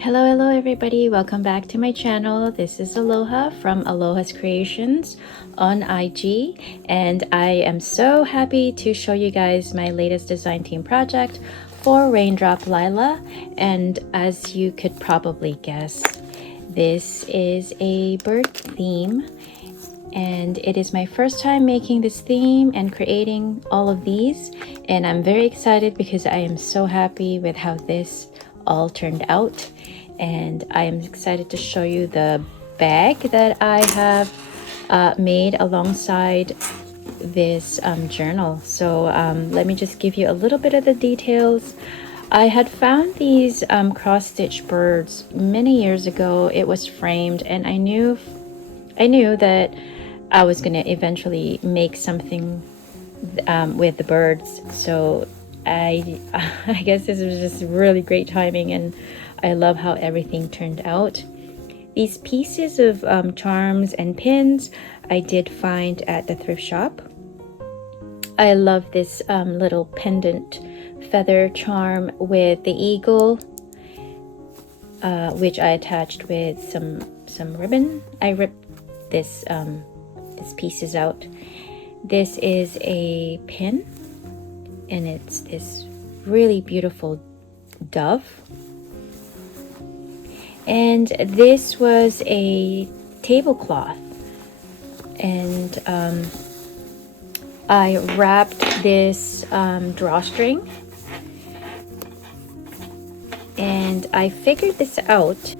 Hello everybody, welcome back to my channel. This is Aloha from Aloha's Creations on IG, and I am so happy to show you guys my latest design team project for Raindrop Lila. And as you could probably guess, this is a bird theme, and it is my first time making this theme and creating all of these, and I'm very excited because I am so happy with how this all turned out. And I am excited to show you the bag that I have made alongside this journal. So let me just give you a little bit of the details. I had found these cross-stitch birds many years ago. It was framed, and I knew that I was going to eventually make something with the birds. So I guess this was just really great timing, and I love how everything turned out. These pieces of charms and pins I did find at the thrift shop. I love this little pendant feather charm with the eagle, which I attached with some ribbon. I ripped this pieces out. This is a pin, and it's this really beautiful dove. And this was a tablecloth, and I wrapped this drawstring, and I figured this out.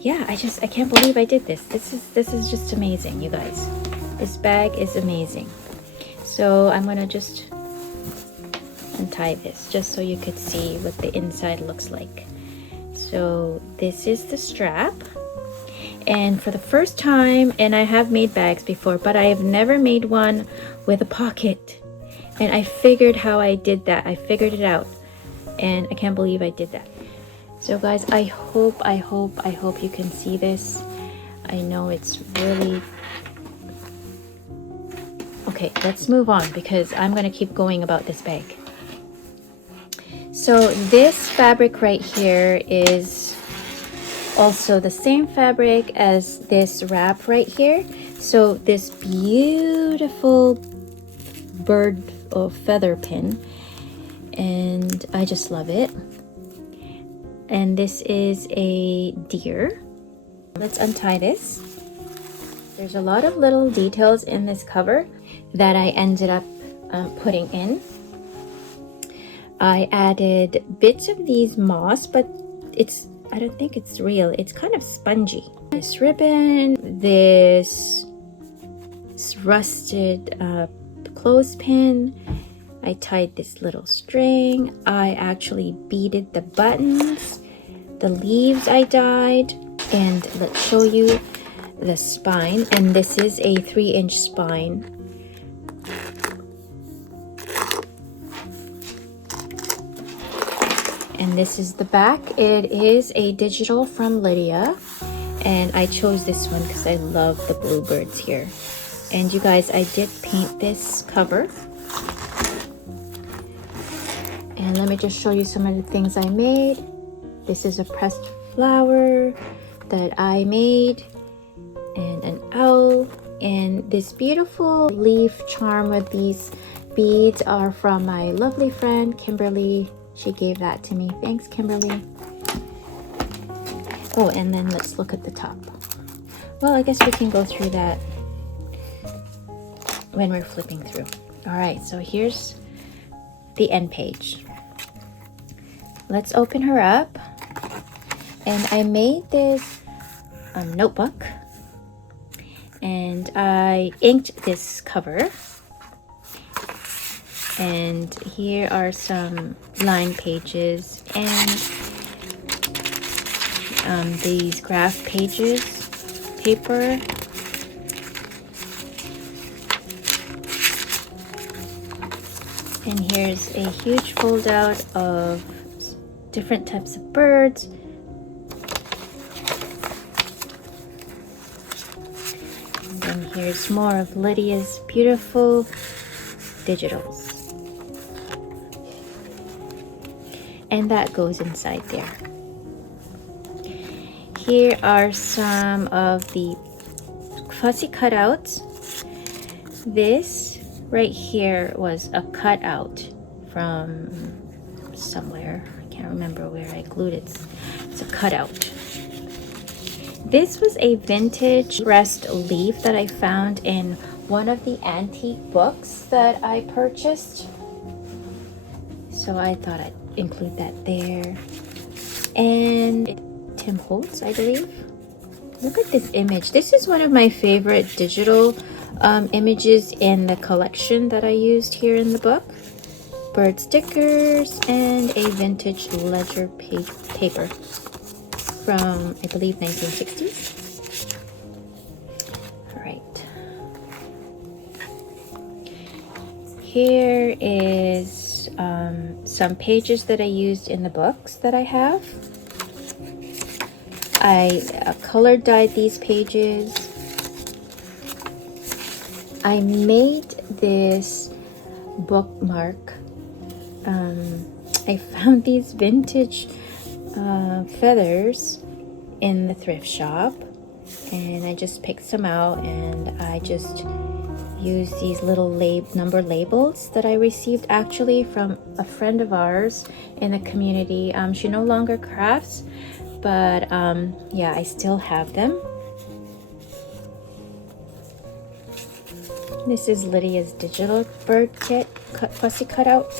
Yeah, I can't believe I did this. This is just amazing, you guys. This bag is amazing. So I'm gonna just untie this just so you could see what the inside looks like. So this is the strap, and for the first time, and I have made bags before, but I have never made one with a pocket, and I figured how I did that. I figured it out, and I can't believe I did that. So guys, I hope you can see this. I know it's really okay. Let's move on because I'm gonna keep going about this bag. So this fabric right here is also the same fabric as this wrap right here. So this beautiful bird or feather pin, and I just love it. And this is a deer. Let's untie this. There's a lot of little details in this cover that I ended up putting in. I added bits of these moss, but I don't think it's real. It's kind of spongy. This ribbon, this rusted clothespin. I tied this little string. I actually beaded the buttons. The leaves I dyed. And let's show you the spine. And this is a 3-inch spine. And this is the back. It is a digital from Lidia, and I chose this one because I love the bluebirds here. And you guys, I did paint this cover. And let me just show you some of the things I made. This is a pressed flower that I made, and an owl, and this beautiful leaf charm with these beads are from my lovely friend Kimberly. She gave that to me. Thanks, Kimberly. Oh, and then let's look at the top. Well, I guess we can go through that when we're flipping through. All right, so here's the end page. Let's open her up. And I made this notebook, and I inked this cover. And here are some line pages and these graph pages, paper. And here's a huge fold out of different types of birds. And then here's more of Lydia's beautiful digitals. And that goes inside there. Here are some of the Fussy cutouts. This right here was a cutout from somewhere. I can't remember where I glued it. It's a cutout. This was a vintage pressed leaf that I found in one of the antique books that I purchased. So I thought I'd include that there. And Tim Holtz, I believe. Look at this image. This is one of my favorite digital images in the collection that I used here in the book. Bird stickers and a vintage ledger paper from, I believe, 1960s. All right. Here is some pages that I used in the books that I have. I color dyed these pages. I made this bookmark. I found these vintage feathers in the thrift shop, and I just picked some out, and I just used these little number labels that I received actually from a friend of ours in the community. She no longer crafts, but yeah, I still have them. This is Lydia's digital bird kit fussy cutout.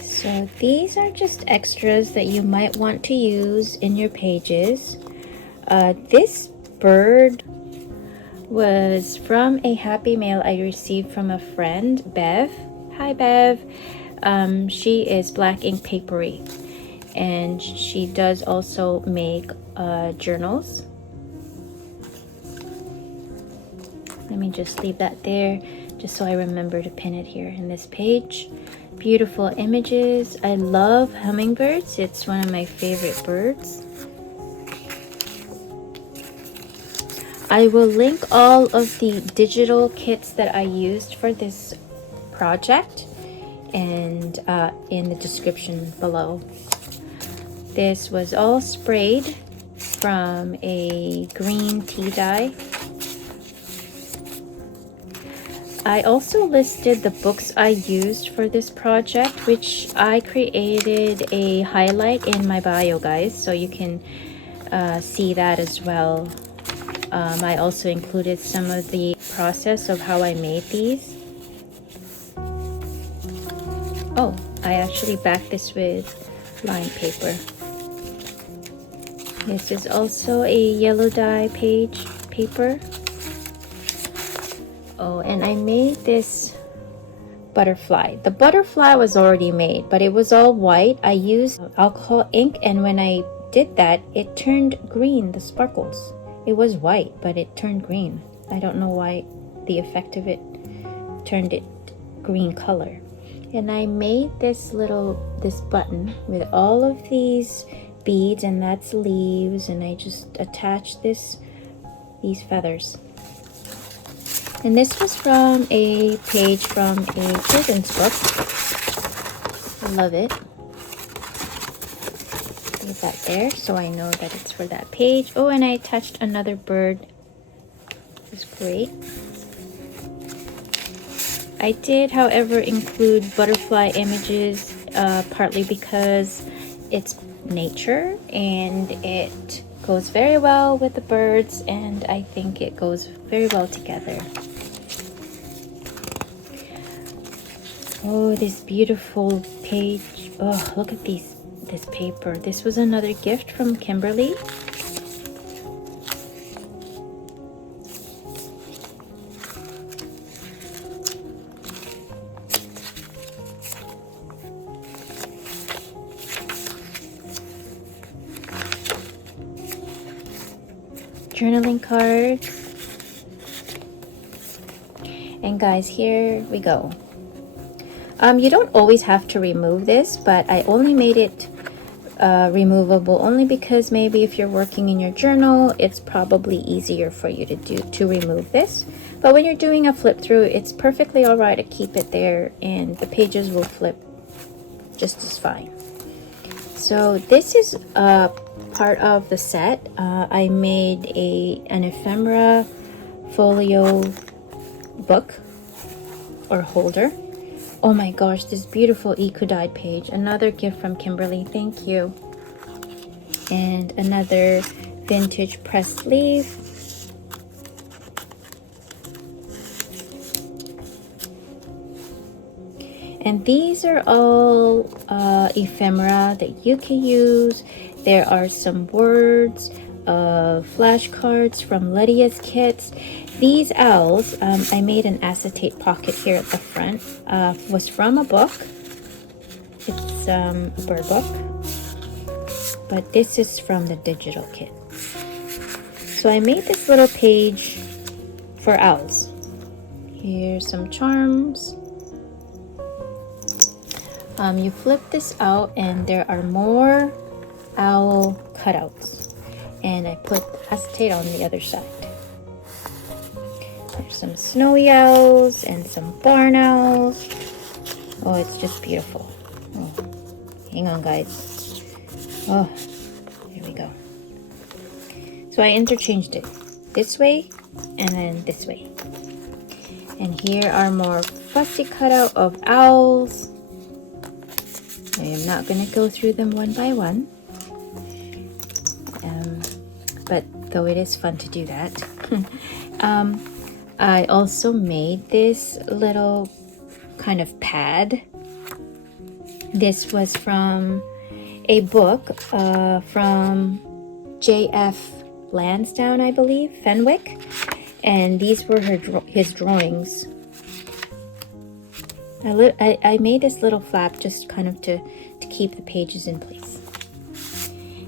So these are just extras that you might want to use in your pages. This bird was from a happy mail I received from a friend, Bev. Hi, Bev. She is black ink papery, and she does also make journals. Let me just leave that there just so I remember to pin it here in this page. Beautiful images. I love hummingbirds. It's one of my favorite birds. I will link all of the digital kits that I used for this project and in the description below. This was all sprayed from a green tea dye. I also listed the books I used for this project, which I created a highlight in my bio, guys, so you can see that as well. I also included some of the process of how I made these. Oh, I actually backed this with lined paper. This is also a yellow dye paper. Oh, and I made this butterfly. The butterfly was already made, but it was all white. I used alcohol ink, and when I did that, it turned green, the sparkles. It was white, but it turned green. I don't know why the effect of it turned it green color. And I made this button with all of these beads, and that's leaves, and I just attached these feathers. And this was from a page from a children's book. I love it. Leave that there so I know that it's for that page. Oh, and I attached another bird. It's great. I did, however, include butterfly images, partly because it's nature and it goes very well with the birds, and I think it goes very well together. Oh, this beautiful page. Oh, look at this paper. This was another gift from Kimberly. Journaling cards. And guys, here we go. You don't always have to remove this, but I only made it removable, only because maybe if you're working in your journal, it's probably easier for you to remove this. But when you're doing a flip through, it's perfectly all right to keep it there, and the pages will flip just as fine. So this is part of the set. I made an ephemera folio book or holder. Oh my gosh, this beautiful eco dyed page. Another gift from Kimberly, thank you. And another vintage pressed leaf. And these are all ephemera that you can use. There are some words, flashcards from Lidia's kits. These owls, I made an acetate pocket here at the front, was from a book. It's a bird book, but this is from the digital kit. So I made this little page for owls. Here's some charms. You flip this out and there are more owl cutouts, and I put acetate on the other side. There's some snowy owls and some barn owls. Oh, it's just beautiful. Oh, hang on, guys. Oh, here we go. So I interchanged it this way and then this way. And here are more fussy cutout of owls. I am not going to go through them one by one, but though it is fun to do that. I also made this little kind of pad. This was from a book from J.F. Lansdowne, I believe, Fenwick, and these were his drawings. I made this little flap just kind of to keep the pages in place.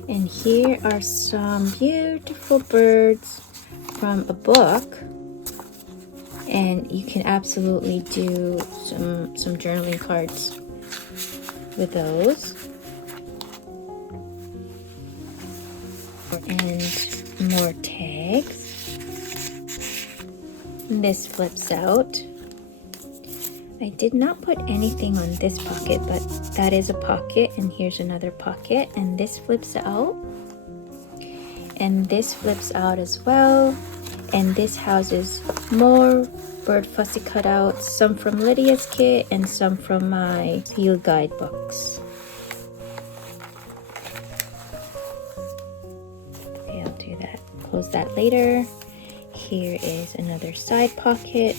And here are some beautiful birds from a book, and you can absolutely do some journaling cards with those. And more tags. And this flips out. I did not put anything on this pocket, but that is a pocket, and here's another pocket, and this flips out, and this flips out as well, and this houses more bird fussy cutouts, some from Lidia's kit and some from my field guide books. Okay, I'll do that, close that later. Here is another side pocket.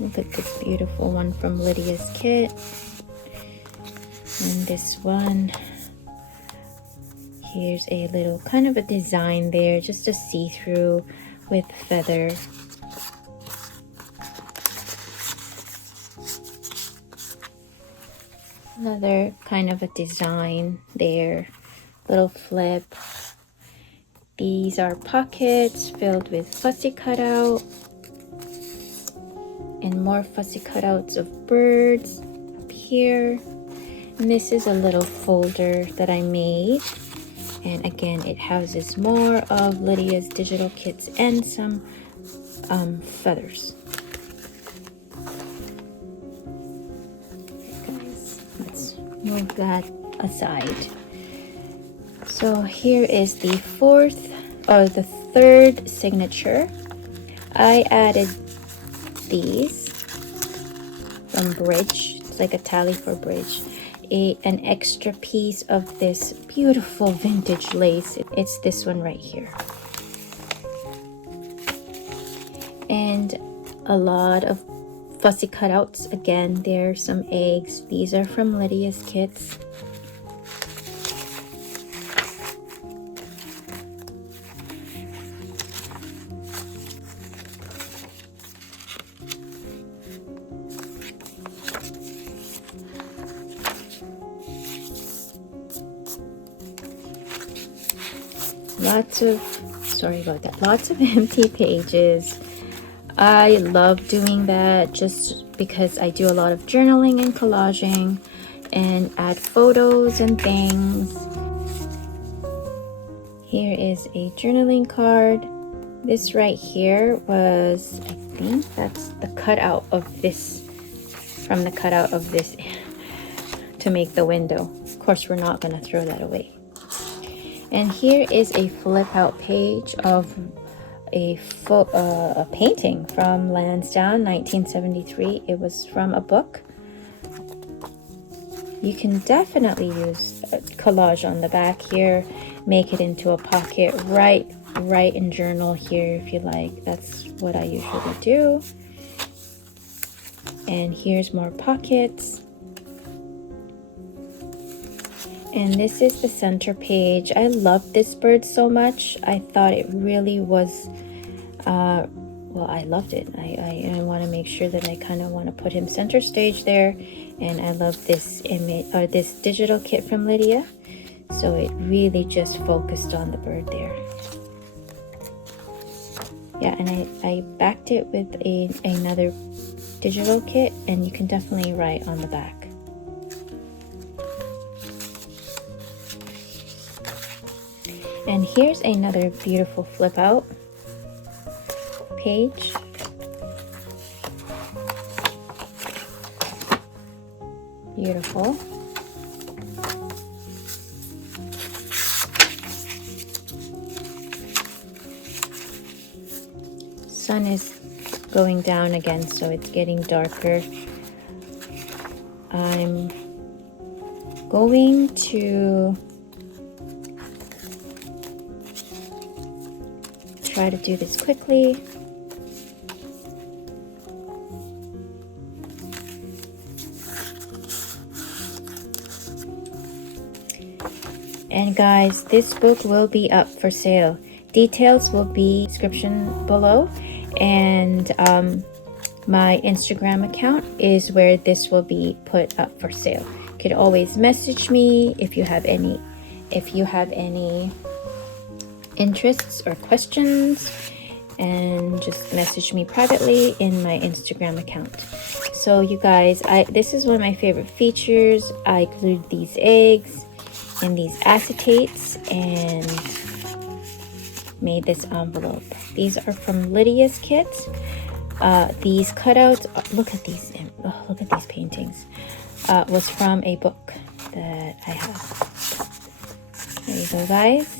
Look at this beautiful one from Lidia's kit. And this one, here's a little kind of a design there, just a see-through with feather. Another kind of a design there, little flip. These are pockets filled with fussy cutout. And more fussy cutouts of birds up here. And this is a little folder that I made. And again, it houses more of Lidia's digital kits and some feathers. Okay, guys, let's move that aside. So here is the third signature. I added these from Bridge. It's like a tally for Bridge. An extra piece of this beautiful vintage lace. It's this one right here. And a lot of fussy cutouts. Again, there's some eggs. These are from Lidia's kits. Lots of empty pages. I love doing that just because I do a lot of journaling and collaging and add photos and things. Here is a journaling card. This right here was, I think that's the cutout of this, from the cutout of this to make the window. Of course, we're not going to throw that away. And here is a flip out page of a painting from Lansdowne, 1973. It was from a book. You can definitely use a collage on the back here, make it into a pocket, write in journal here if you like. That's what I usually do. And here's more pockets. And this is the center page. I love this bird so much. I thought it really was, well, I loved it. I want to make sure that I kind of want to put him center stage there. And I love this image, or this digital kit from Lidia. So it really just focused on the bird there. Yeah, and I backed it with another digital kit, and you can definitely write on the back. And here's another beautiful flip out page. Beautiful. Sun is going down again, so it's getting darker. I'm going to try to do this quickly. And guys, this book will be up for sale. Details will be in the description below, and my Instagram account is where this will be put up for sale. You could always message me if you have any interests or questions, and just message me privately in my Instagram account. So you guys, this is one of my favorite features. I glued these eggs and these acetates and made this envelope. These are from Lydia's kit. These cutouts, look at these paintings, was from a book that I have. There you go, guys.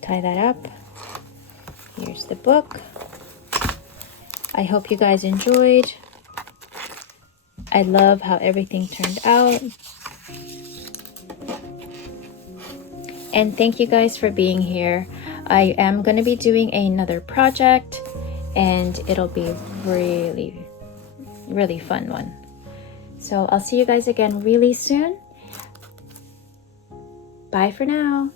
Tie that up. Here's the book. I hope you guys enjoyed. I love how everything turned out. And thank you guys for being here. I am going to be doing another project, and it'll be really, really fun one. So I'll see you guys again really soon. Bye for now.